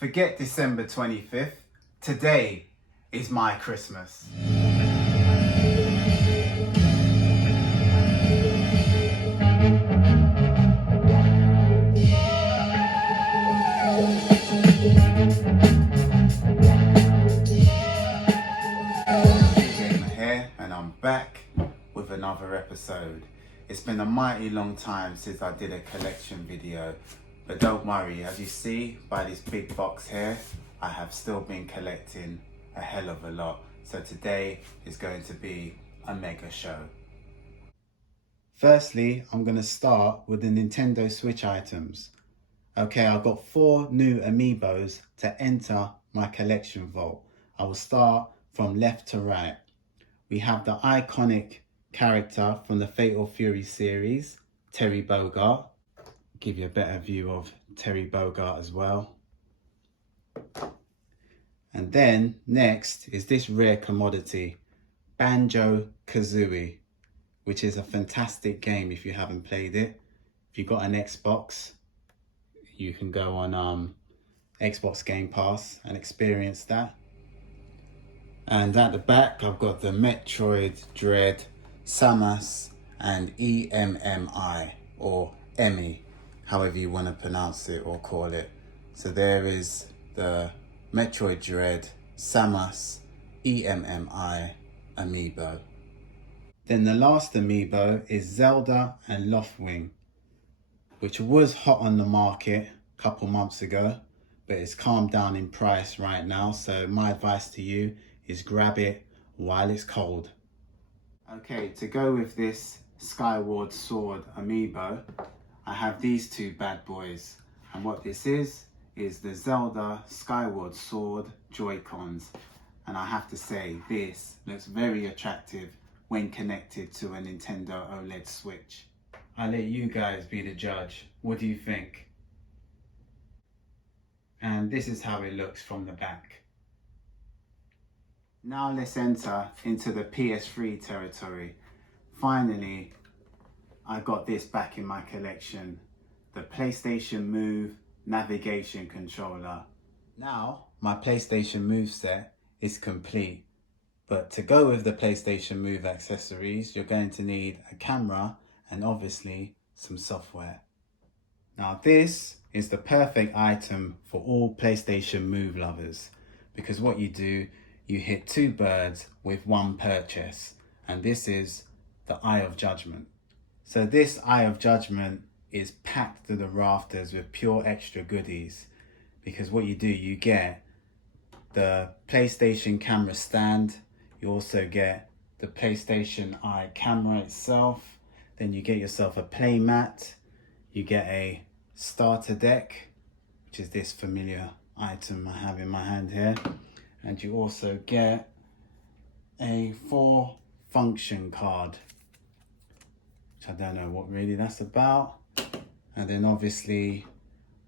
Forget December 25th. Today is my Christmas. Gamer here, and I'm back with another episode. It's been a mighty long time since I did a collection video, but don't worry, as you see by this big box here, I have still been collecting a hell of a lot. So today is going to be a mega show. Firstly, I'm going to start with the Nintendo Switch items. Okay, I've got 4 new amiibos to enter my collection vault. I will start from left to right. We have the iconic character from the Fatal Fury series, Terry Bogard. Give you a better view of Terry Bogard as well. And then next is this rare commodity, Banjo-Kazooie, which is a fantastic game if you haven't played it. If you've got an Xbox, you can go on Xbox Game Pass and experience that. And at the back, I've got the Metroid Dread, Samus, and EMMI, or Emmy, however you want to pronounce it or call it. So there is the Metroid Dread, Samus, EMMI amiibo. Then the last amiibo is Zelda and Loftwing, which was hot on the market a couple months ago, but it's calmed down in price right now. So my advice to you is grab it while it's cold. Okay, to go with this Skyward Sword amiibo, I have these 2 bad boys. And what this is the Zelda Skyward Sword Joy-Cons. And I have to say, this looks very attractive when connected to a Nintendo OLED Switch. I'll let you guys be the judge. What do you think? And this is how it looks from the back. Now let's enter into the PS3 territory. Finally, I got this back in my collection. The PlayStation Move navigation controller. Now, my PlayStation Move set is complete. But to go with the PlayStation Move accessories, you're going to need a camera and obviously some software. Now this is the perfect item for all PlayStation Move lovers, because what you do, you hit 2 birds with 1 purchase, and this is the Eye of Judgment. So this Eye of Judgment is packed to the rafters with pure extra goodies, because what you do, you get the PlayStation camera stand, you also get the PlayStation Eye camera itself, then you get yourself a play mat, you get a starter deck, which is this familiar item I have in my hand here, and you also get a 4 function card, which I don't know what really that's about. And then obviously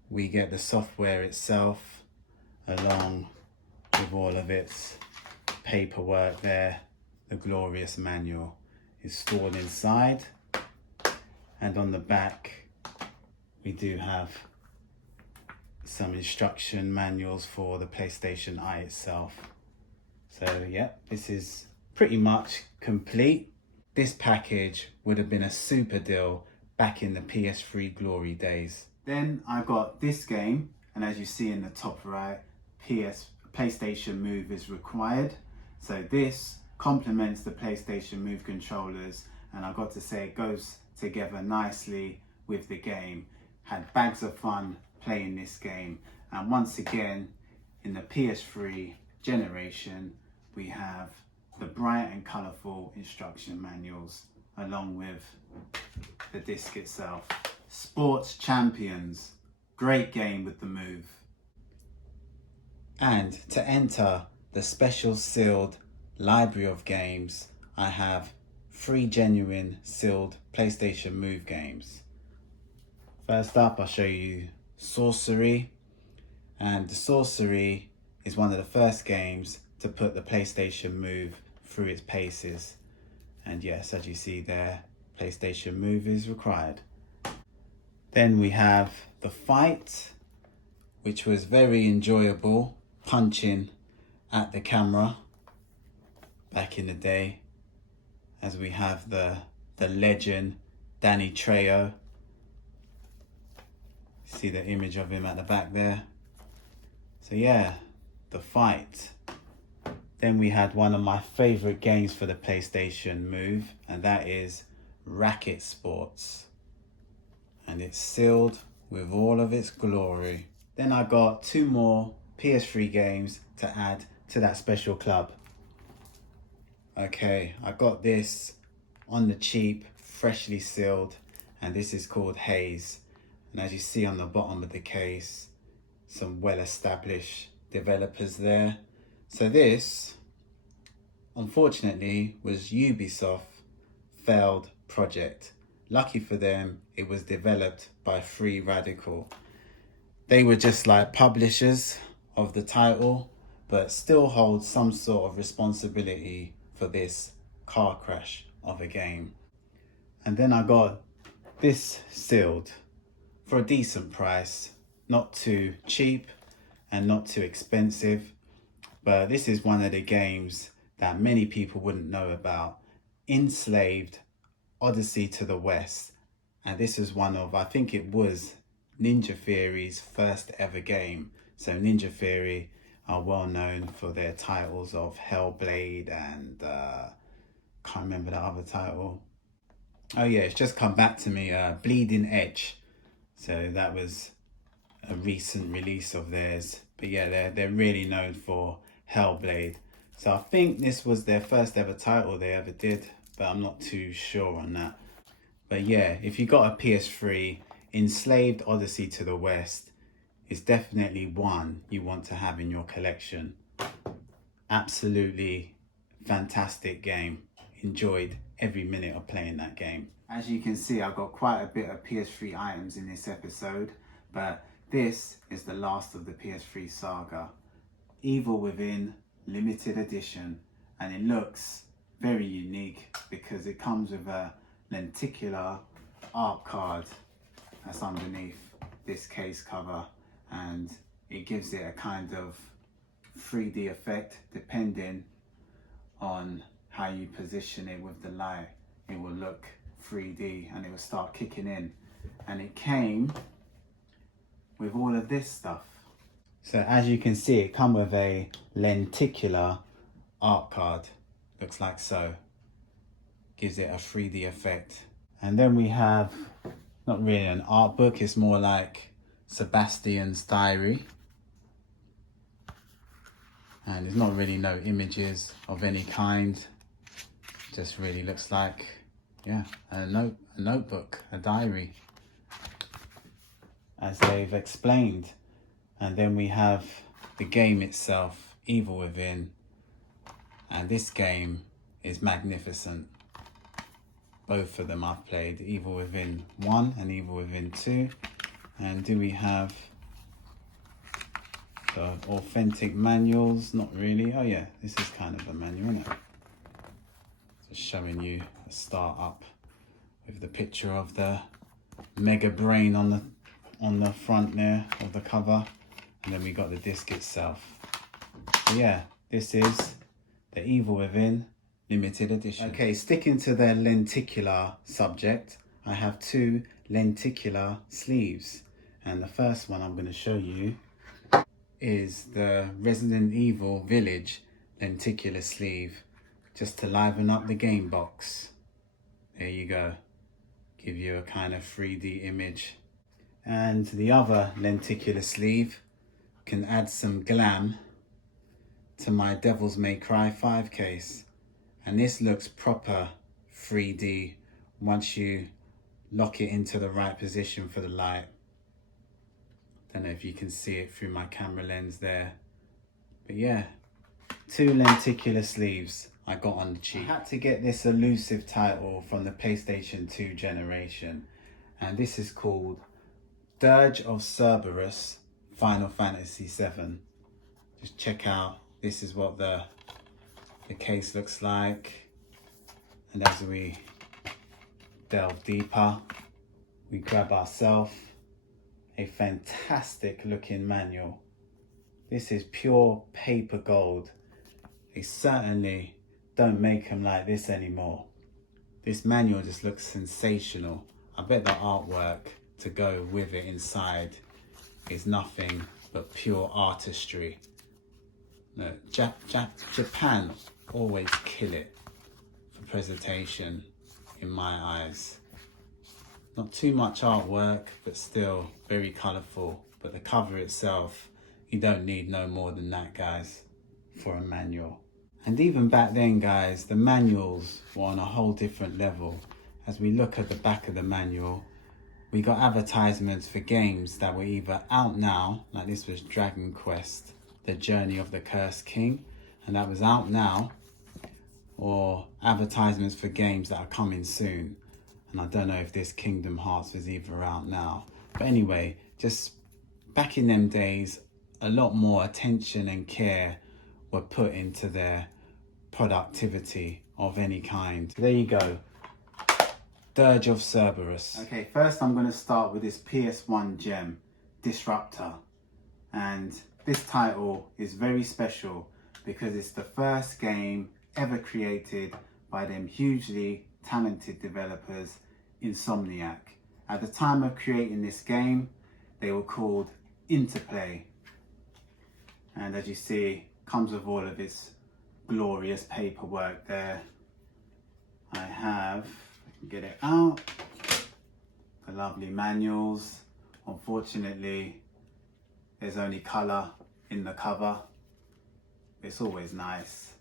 we get the software itself along with all of its paperwork there. The glorious manual is stored inside, and on the back we do have some instruction manuals for the PlayStation Eye itself. So yeah, this is pretty much complete. This package would have been a super deal back in the PS3 glory days. Then I got this game, and as you see in the top right, PlayStation Move is required. So this complements the PlayStation Move controllers, and I got to say it goes together nicely with the game. Had bags of fun playing this game, and once again in the PS3 generation we have the bright and colourful instruction manuals along with the disc itself. Sports Champions, great game with the Move. And to enter the special sealed library of games, I have 3 genuine sealed PlayStation Move games. First up, I'll show you Sorcery, and the Sorcery is one of the first games to put the PlayStation Move through its paces. And yes, as you see there, PlayStation Move is required. Then we have the Fight, which was very enjoyable, punching at the camera back in the day, as we have the legend Danny Trejo. See the image of him at the back there. So yeah, the fight. Then we had one of my favorite games for the PlayStation Move, and that is Racket Sports. And it's sealed with all of its glory. Then I got 2 more PS3 games to add to that special club. Okay, I got this on the cheap, freshly sealed, and this is called Haze. And as you see on the bottom of the case, some well-established developers there. So this, unfortunately, was Ubisoft failed project. Lucky for them, it was developed by Free Radical. They were just like publishers of the title, but still hold some sort of responsibility for this car crash of a game. And then I got this sealed for a decent price, not too cheap and not too expensive, but this is one of the games that many people wouldn't know about. Enslaved Odyssey to the West. And this is one of, I think it was Ninja Theory's first ever game. So Ninja Theory are well known for their titles of Hellblade and can't remember the other title. Oh yeah, it's just come back to me, Bleeding Edge. So that was a recent release of theirs. But yeah, they're really known for Hellblade. So I think this was their first ever title they ever did, but I'm not too sure on that. But yeah, if you got a PS3, Enslaved Odyssey to the West is definitely one you want to have in your collection. Absolutely fantastic game. Enjoyed every minute of playing that game. As you can see, I've got quite a bit of PS3 items in this episode, but this is the last of the PS3 saga. Evil Within limited edition, and it looks very unique because it comes with a lenticular art card that's underneath this case cover, and it gives it a kind of 3D effect depending on how you position it with the light. It will look 3D and it will start kicking in, and it came with all of this stuff. So as you can see, it comes with a lenticular art card. Looks like so. Gives it a 3D effect. And then we have, not really an art book, it's more like Sebastian's diary. And there's not really no images of any kind. Just really looks like, yeah, a notebook, a diary, as they've explained. And then we have the game itself, Evil Within. And this game is magnificent. Both of them I've played, Evil Within 1 and Evil Within 2. And do we have the authentic manuals? Not really. Oh yeah, this is kind of a manual, isn't it? Just showing you a start up with the picture of the Mega Brain on the front there of the cover. And then we got the disc itself. So yeah, this is the Evil Within limited edition. Okay, sticking to the lenticular subject, I have 2 lenticular sleeves. And the first one I'm going to show you is the Resident Evil Village lenticular sleeve, just to liven up the game box. There you go. Give you a kind of 3D image. And the other lenticular sleeve can add some glam to my Devil's May Cry 5 case. And this looks proper 3D once you lock it into the right position for the light. Don't know if you can see it through my camera lens there. But yeah, 2 lenticular sleeves I got on the cheap. I had to get this elusive title from the PlayStation 2 generation. And this is called Derge of Cerberus Final Fantasy VII. Just check out, this is what the case looks like. And as we delve deeper, we grab ourselves a fantastic looking manual. This is pure paper gold. They certainly don't make them like this anymore. This manual just looks sensational. I bet the artwork to go with it inside is nothing but pure artistry. No, Japan always kill it for presentation in my eyes. Not too much artwork, but still very colourful. But the cover itself, you don't need no more than that, guys, for a manual. And even back then, guys, the manuals were on a whole different level. As we look at the back of the manual, we got advertisements for games that were either out now, like this was Dragon Quest, The Journey of the Cursed King, and that was out now, or advertisements for games that are coming soon. And I don't know if this Kingdom Hearts was either out now. But anyway, just back in them days, a lot more attention and care were put into their productivity of any kind. There you go. Derge of Cerberus. Okay, first I'm going to start with this PS1 gem, Disruptor. And this title is very special because it's the first game ever created by them hugely talented developers, Insomniac. At the time of creating this game, they were called Interplay. And as you see, comes with all of its glorious paperwork there. I have, I can get it out, the lovely manuals. Unfortunately, there's only colour in the cover. It's always nice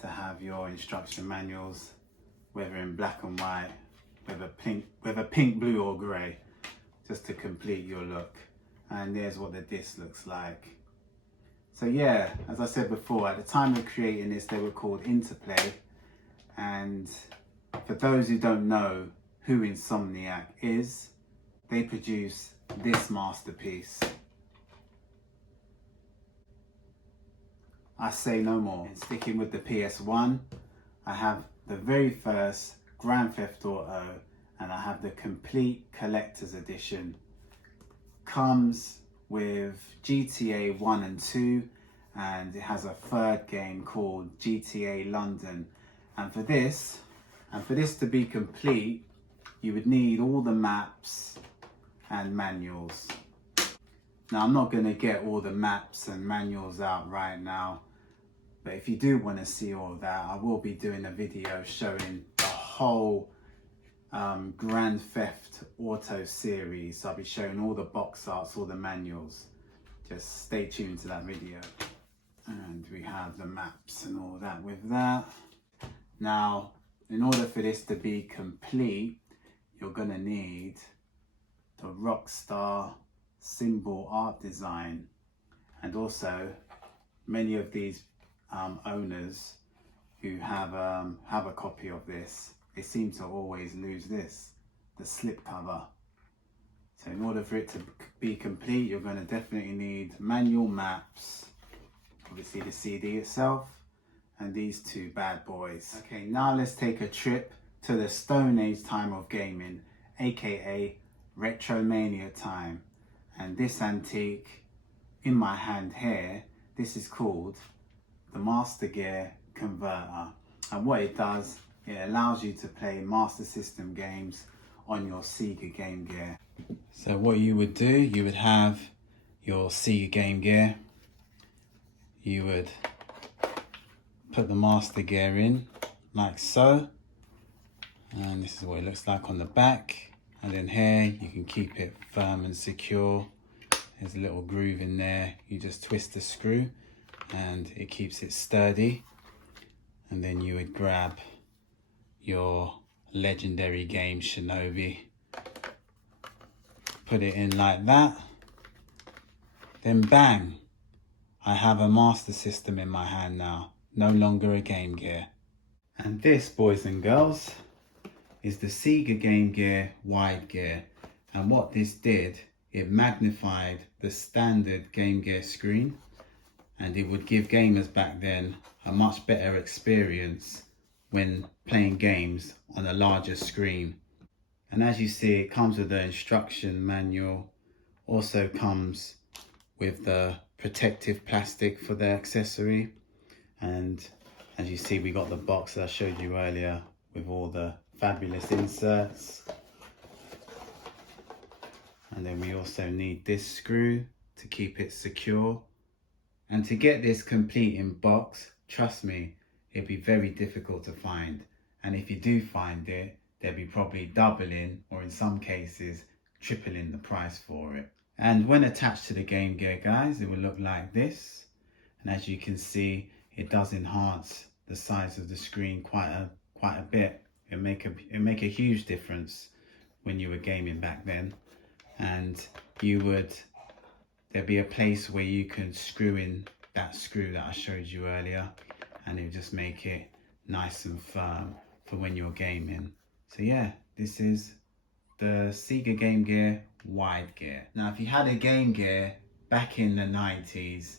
to have your instruction manuals, whether in black and white, whether pink, blue or grey, just to complete your look. And there's what the disc looks like. So yeah, as I said before, at the time of creating this, they were called Interplay. And for those who don't know who Insomniac is, they produce this masterpiece. I say no more. And sticking with the PS1, I have the very first Grand Theft Auto, and I have the complete collector's edition. Comes with GTA 1 and 2, and it has a third game called GTA London. And for this to be complete, you would need all the maps and manuals. Now, I'm not going to get all the maps and manuals out right now, but if you do want to see all of that, I will be doing a video showing the whole Grand Theft Auto series. I'll be showing all the box arts, all the manuals. Just stay tuned to that video. And we have the maps and all that with that. Now, in order for this to be complete, you're going to need the Rockstar symbol art design, and also many of these owners who have a copy of this, they seem to always lose this, the slip cover. So in order for it to be complete, you're going to definitely need manual maps, obviously the CD itself, and these two bad boys. Okay, now let's take a trip to the Stone Age time of gaming, aka Retromania time. And this antique in my hand here, this is called the Master Gear Converter. And what it does, it allows you to play Master System games on your Sega Game Gear. So what you would do, you would have your Sega Game Gear. You would put the Master Gear in like so. And this is what it looks like on the back. And then here you can keep it firm and secure. There's a little groove in there. You just twist the screw and it keeps it sturdy. And then you would grab your legendary game Shinobi, put it in like that, then bang, I have a Master System in my hand now, no longer a Game Gear. And this, boys and girls, is the Sega Game Gear Wide Gear. And what this did, it magnified the standard Game Gear screen, and it would give gamers back then a much better experience when playing games on a larger screen. And as you see, it comes with the instruction manual, Also comes with the protective plastic for the accessory, and as you see, we got the box that I showed you earlier with all the fabulous inserts. And then we also need this screw to keep it secure. And to get this complete in box, trust me, it'll be very difficult to find. And if you do find it, they'll be probably doubling, or in some cases, tripling the price for it. And when attached to the Game Gear, guys, it will look like this. And as you can see, it does enhance the size of the screen quite a bit. It'll make a huge difference when you were gaming back then. And there'd be a place where you can screw in that screw that I showed you earlier, and it'll just make it nice and firm for when you're gaming. So yeah, this is the Sega Game Gear Wide Gear. Now, if you had a Game Gear back in the 90s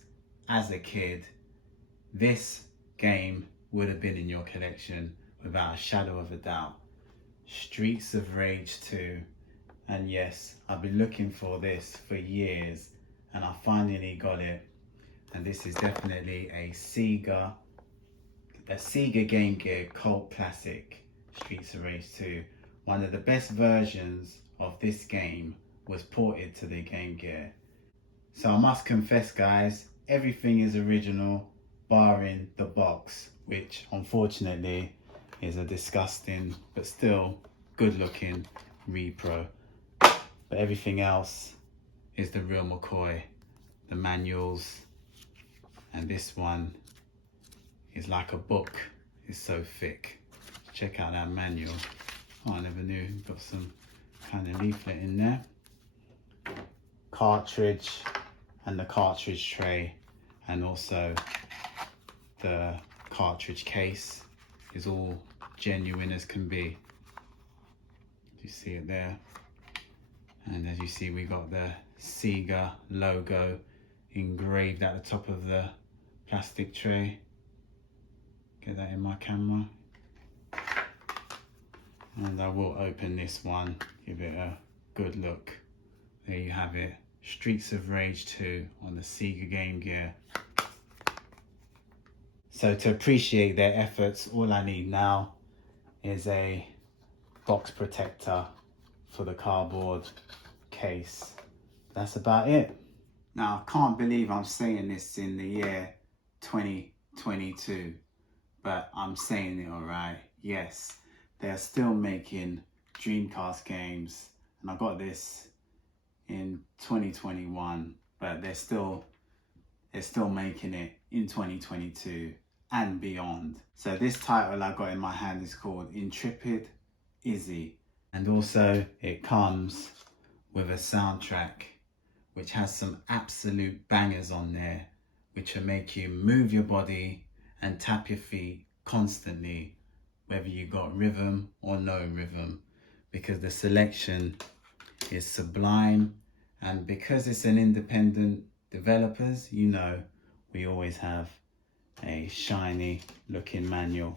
as a kid, this game would have been in your collection without a shadow of a doubt. Streets of Rage 2. And yes, I've been looking for this for years, and I finally got it. And this is definitely a Sega Game Gear cult classic, Streets of Rage 2. One of the best versions of this game was ported to the Game Gear. So I must confess, guys, everything is original, barring the box, which unfortunately is a disgusting but still good looking repro. But everything else is the real McCoy. The manuals, and this one is like a book. It's so thick. Check out that manual. Oh, I never knew. Got some kind of leaflet in there. Cartridge and the cartridge tray, and also the cartridge case is all genuine as can be. You see it there. And as you see, we got the Sega logo engraved at the top of the plastic tray. Get that in my camera. And I will open this one, give it a good look. There you have it. Streets of Rage 2 on the Sega Game Gear. So to appreciate their efforts, all I need now is a box protector for the cardboard case. That's about it. Now, I can't believe I'm saying this in the year 2022, but I'm saying it all right. Yes, they're still making Dreamcast games, and I got this in 2021, but they're still making it in 2022 and beyond. So this title I got in my hand is called Intrepid, Izzy, and also it comes with a soundtrack which has some absolute bangers on there, which will make you move your body and tap your feet constantly, whether you got rhythm or no rhythm, because the selection is sublime. And because it's an independent developers, you know, we always have a shiny looking manual.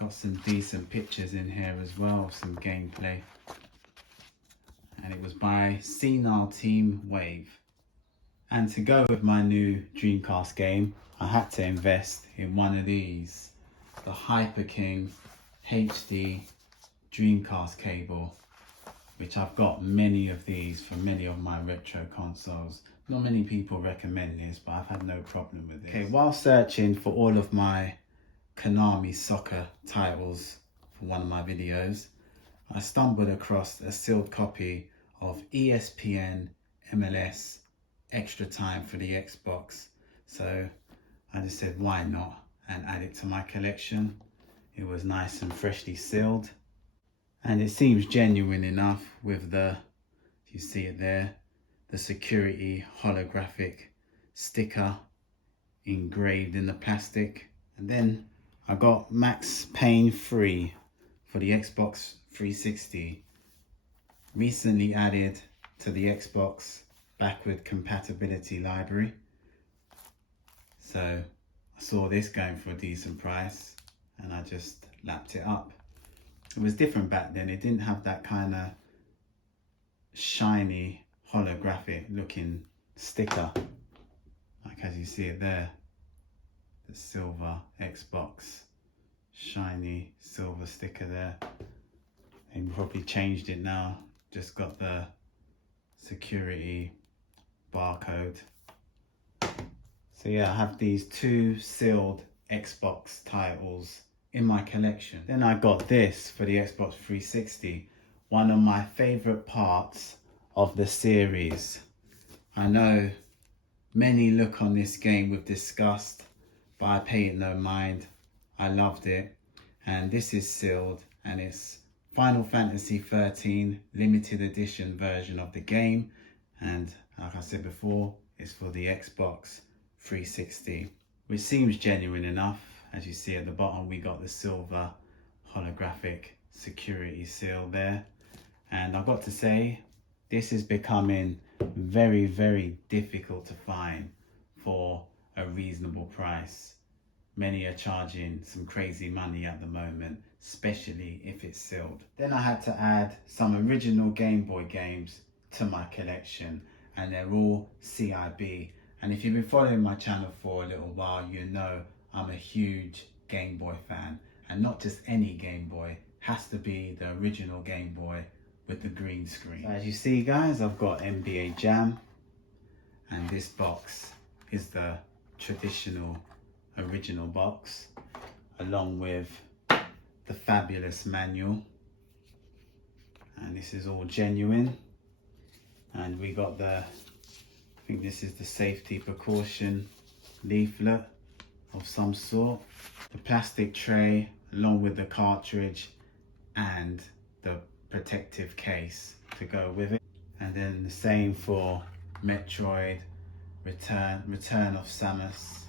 Got some decent pictures in here as well, some gameplay. And it was by Senile Team Wave. And to go with my new Dreamcast game, I had to invest in one of these, the Hyper King HD Dreamcast cable, which I've got many of these for many of my retro consoles. Not many people recommend this, but I've had no problem with it. Okay, while searching for all of my Konami Soccer titles for one of my videos, I stumbled across a sealed copy of ESPN MLS Extra Time for the Xbox. So I just said, why not, and add it to my collection. It was nice and freshly sealed. And it seems genuine enough with the, you see it there, the security holographic sticker engraved in the plastic. And then I got Max Payne 3 for the Xbox 360, recently added to the Xbox backward compatibility library. So I saw this going for a decent price and I just lapped it up. It was different back then. It didn't have that kind of shiny holographic looking sticker, like as you see it there, the silver Xbox shiny silver sticker there. They probably changed it now, just got the security barcode. So yeah, I have these 2 sealed Xbox titles in my collection. Then I got this for the Xbox 360, one of my favorite parts of the series. I know many look on this game with disgust, but I pay it no mind. I loved it, and this is sealed, and it's Final Fantasy 13 limited edition version of the game, and like I said before, it's for the Xbox 360, which seems genuine enough. As you see at the bottom, we got the silver holographic security seal there, and I've got to say, this is becoming very, very difficult to find for a reasonable price. Many are charging some crazy money at the moment, especially if it's sealed. Then I had to add some original Game Boy games to my collection, and they're all CIB. And if you've been following my channel for a little while, you know I'm a huge Game Boy fan, and not just any Game Boy, has to be the original Game Boy with the green screen. So as you see guys, I've got NBA Jam, and this box is the traditional original box, along with the fabulous manual, and this is all genuine. And we got the, I think this is the safety precaution leaflet of some sort, the plastic tray along with the cartridge and the protective case to go with it. And then the same for Metroid Return of Samus.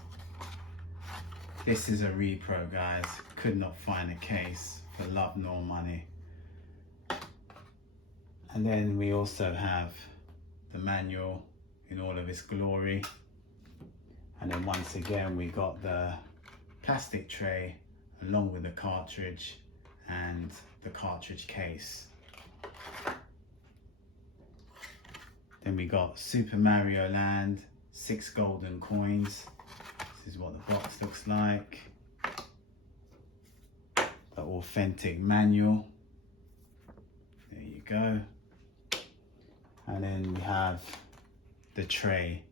This is a repro guys, could not find a case for love nor money. And then we also have the manual in all of its glory. And then once again we got the plastic tray along with the cartridge and the cartridge case. Then we got Super Mario Land, 6 golden coins. This is what the box looks like. The authentic manual. There you go. And then we have the tray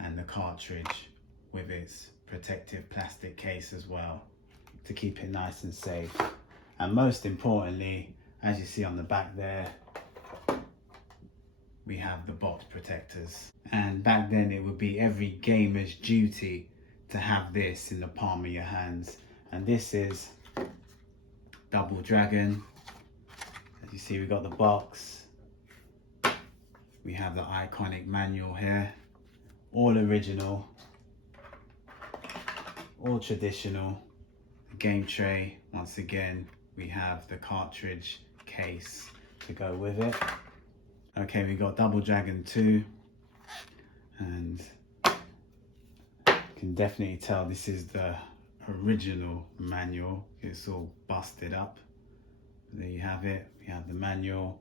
and the cartridge with its protective plastic case as well, to keep it nice and safe. And most importantly, as you see on the back there, we have the box protectors. And back then it would be every gamer's duty to have this in the palm of your hands. And this is Double Dragon. As you see, we got the box. We have the iconic manual here, all original, all traditional. The game tray, once again, we have the cartridge case to go with it. Okay, we got Double Dragon 2, and you can definitely tell this is the original manual. It's all busted up. There you have it. We have the manual,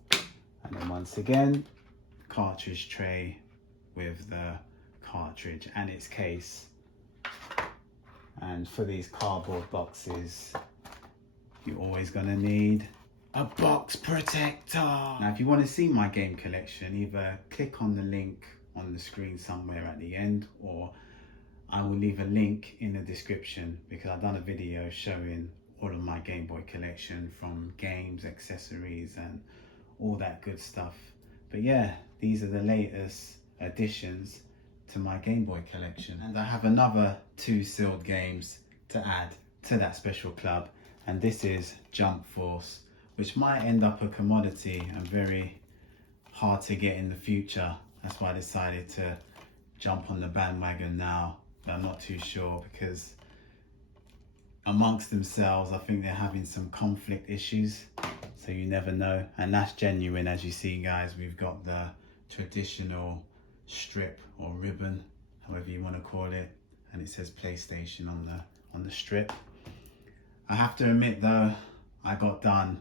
and then once again, cartridge tray with the cartridge and its case. And for these cardboard boxes, you're always gonna need a box protector. Now if you want to see my game collection, either click on the link on the screen somewhere at the end, or I will leave a link in the description, because I've done a video showing all of my Game Boy collection, from games, accessories and all that good stuff. But yeah, these are the latest additions to my Game Boy collection. And I have another 2 sealed games to add to that special club, and this is Jump Force, which might end up a commodity and very hard to get in the future. That's why I decided to jump on the bandwagon now, but I'm not too sure, because amongst themselves I think they're having some conflict issues, so you never know. And that's genuine. As you see guys, we've got the traditional strip or ribbon, however you want to call it, and it says PlayStation on the strip. I have to admit though, I got done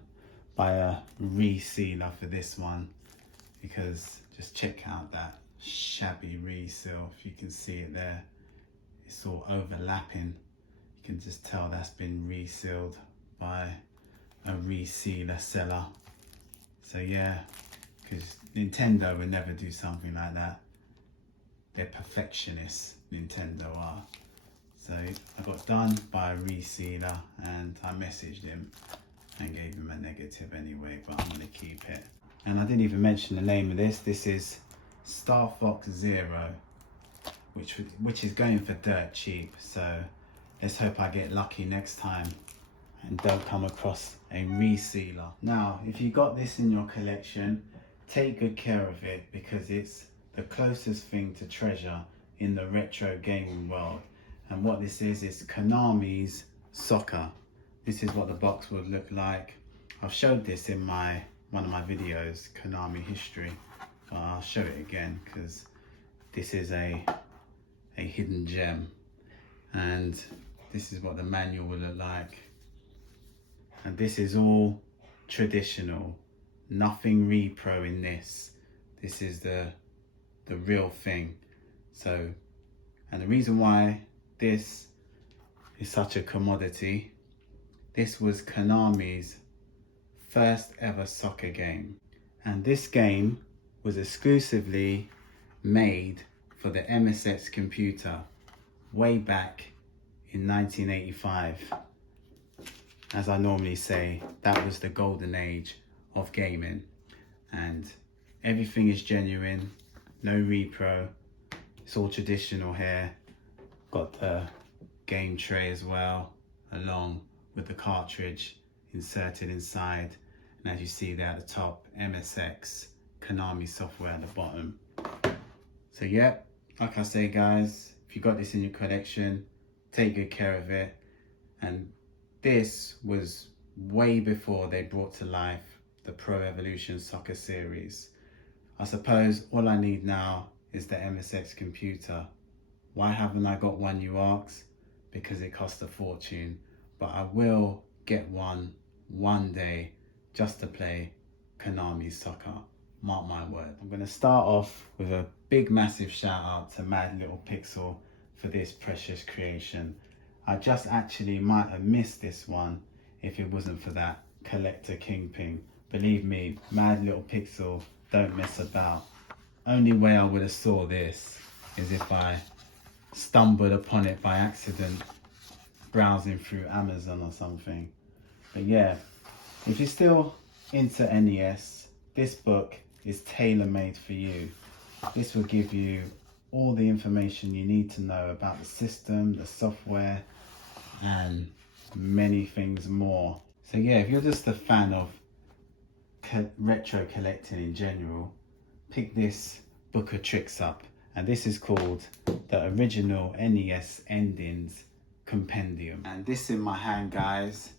by a resealer for this one, because just check out that shabby reseal. If you can see it there, it's all overlapping. You can just tell that's been resealed by a resealer seller. So yeah, because Nintendo would never do something like that. They're perfectionists, Nintendo are. So I got done by a resealer and I messaged him and gave him a negative anyway, but I'm gonna keep it. And I didn't even mention the name of this. This is Star Fox Zero, which is going for dirt cheap. So let's hope I get lucky next time and don't come across a resealer. Now, if you got this in your collection, take good care of it, because it's the closest thing to treasure in the retro gaming world. And what this is Konami's Soccer. This is what the box would look like. I've showed this in one of my videos, Konami history, but I'll show it again because this is a hidden gem. And this is what the manual will look like. And this is all traditional, nothing repro in this. This is the real thing. So, and the reason why this is such a commodity, this was Konami's first ever soccer game. And this game was exclusively made for the MSX computer way back in 1985. As I normally say, that was the golden age of gaming. And everything is genuine, no repro. It's all traditional here. Got the game tray as well, along with the cartridge inserted inside. And as you see there at the top, MSX, Konami software at the bottom. So yeah, like I say guys, if you got this in your collection, take good care of it. And this was way before they brought to life the Pro Evolution Soccer series. I suppose all I need now is the MSX computer. Why haven't I got one, you ask? Because it costs a fortune. But I will get one day just to play Konami Soccer. Mark my word. I'm going to start off with a big massive shout out to Mad Little Pixel for this precious creation. I just actually might have missed this one if it wasn't for that collector kingpin. Believe me, Mad Little Pixel don't mess about. Only way I would have saw this is if I stumbled upon it by accident browsing through Amazon or something. But yeah, if you're still into NES, this book is tailor-made for you. This will give you all the information you need to know about the system, the software, and many things more. So yeah, if you're just a fan of retro collecting in general, pick this book of tricks up. And this is called the Original NES Endings Compendium. And this in my hand, guys,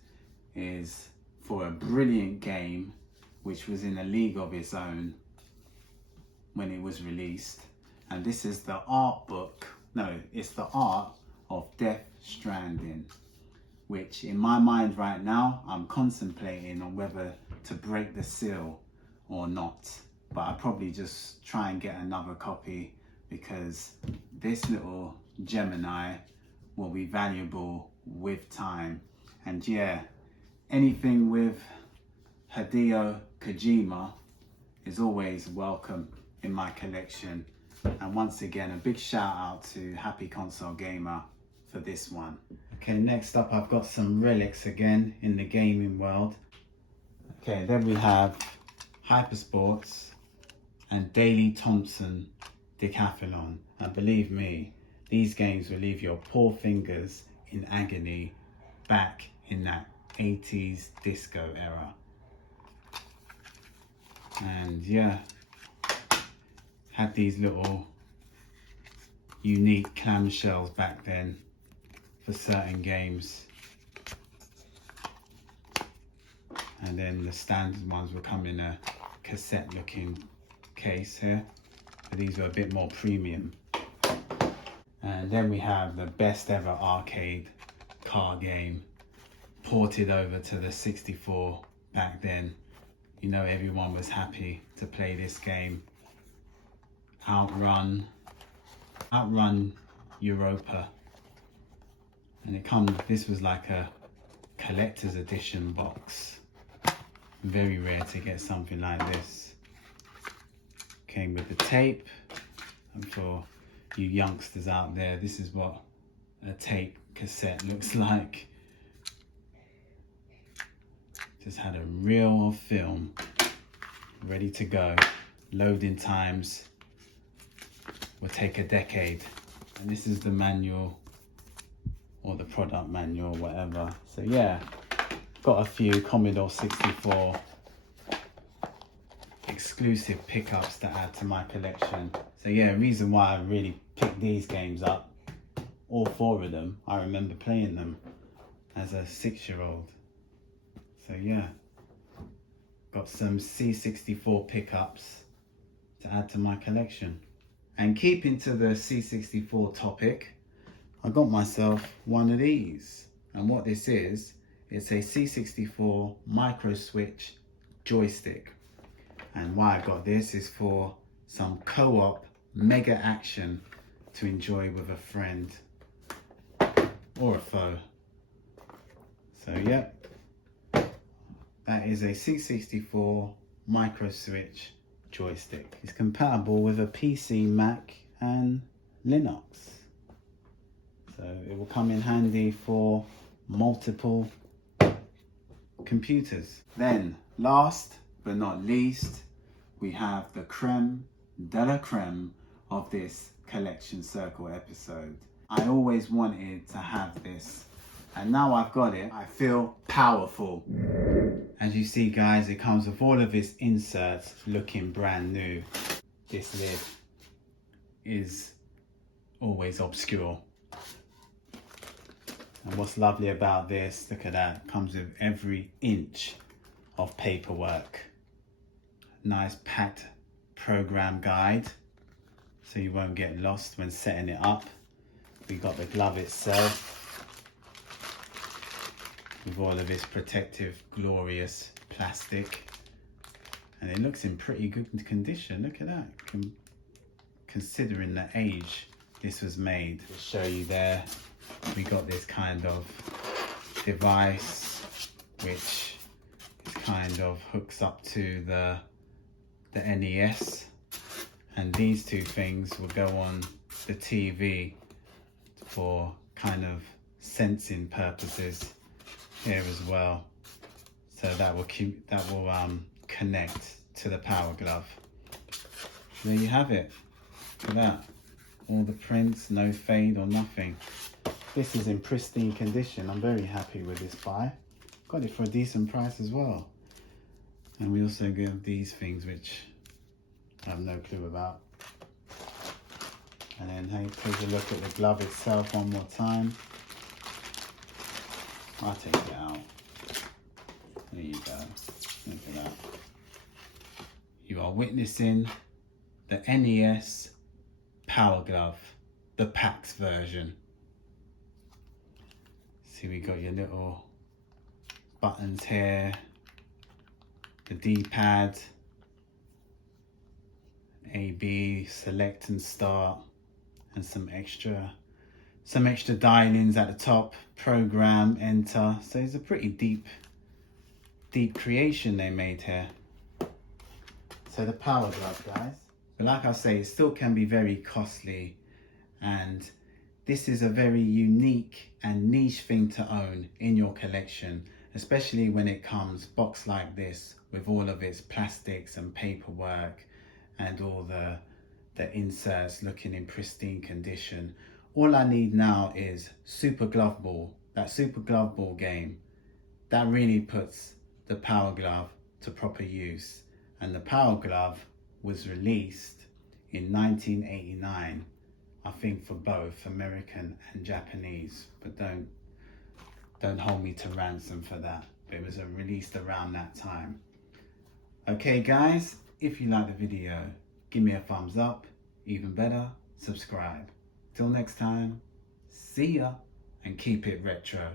is for a brilliant game which was in a league of its own when it was released. And this is the art book, no, it's the art of Death Stranding, which in my mind right now, I'm contemplating on whether to break the seal or not. But I'll probably just try and get another copy, because this little Gemini will be valuable with time. And yeah, anything with Hideo Kojima is always welcome in my collection. And once again, a big shout out to Happy Console Gamer for this one. Okay, next up I've got some relics again in the gaming world. Okay, then we have Hypersports and Daley Thompson Decathlon. And believe me, these games will leave your poor fingers in agony back in that 80s disco era. And yeah, had these little unique clamshells back then for certain games. And then the standard ones will come in a cassette looking case here, but these are a bit more premium. And then we have the best ever arcade car game ported over to the 64 back then. you know, everyone was happy to play this game. Outrun Europa. And it comes, this was like a collector's edition box. Very rare to get something like this. Came with the tape. And for you youngsters out there, this is what a tape cassette looks like. Just had a reel of film ready to go. Loading times will take a decade. And this is the manual, or the product manual, whatever. So yeah, got a few Commodore 64 exclusive pickups to add to my collection. So yeah, reason why I really picked these games up, all 4 of them, I remember playing them as a 6-year-old. So yeah, got some C64 pickups to add to my collection. And keeping to the C64 topic, I got myself one of these. And what this is, it's a C64 micro switch joystick. And why I got this is for some co-op mega action to enjoy with a friend or a foe. So yep, that is a C64 micro switch joystick. It's compatible with a PC, Mac and Linux. So it will come in handy for multiple computers. Then last but not least, we have the creme de la creme of this collection circle episode. I always wanted to have this, and now I've got it, I feel powerful. As you see guys, it comes with all of its inserts looking brand new. This lid is always obscure. And what's lovely about this, look at that, comes with every inch of paperwork. Nice packed program guide, so you won't get lost when setting it up. We got the glove itself with all of its protective, glorious plastic. And it looks in pretty good condition, look at that. Considering the age this was made. To show you there, we got this kind of device which kind of hooks up to the NES, and these 2 things will go on the TV for kind of sensing purposes here as well. So that will connect to the power glove. There you have it. Look at that. All the prints, no fade or nothing. This is in pristine condition. I'm very happy with this buy. Got it for a decent price as well. And we also get these things which I have no clue about. And then hey, take a look at the glove itself one more time. I'll take it out. There you go. Look at that. You are witnessing the NES Power Glove, the PAX version. See, we got your little buttons here, the D-pad, A, B, select and start, and some extra dial-ins at the top, program, enter. So it's a pretty deep creation they made here. So the power glove, guys. But like I say, it still can be very costly, and this is a very unique and niche thing to own in your collection, especially when it comes boxed like this with all of its plastics and paperwork and all the inserts looking in pristine condition. All I need now is Super Glove Ball, that Super Glove Ball game. That really puts the Power Glove to proper use. And the Power Glove was released in 1989, I think, for both American and Japanese, but don't hold me to ransom for that. It was released around that time. Okay guys, if you like the video, give me a thumbs up, even better, subscribe. Till next time, see ya, and keep it retro.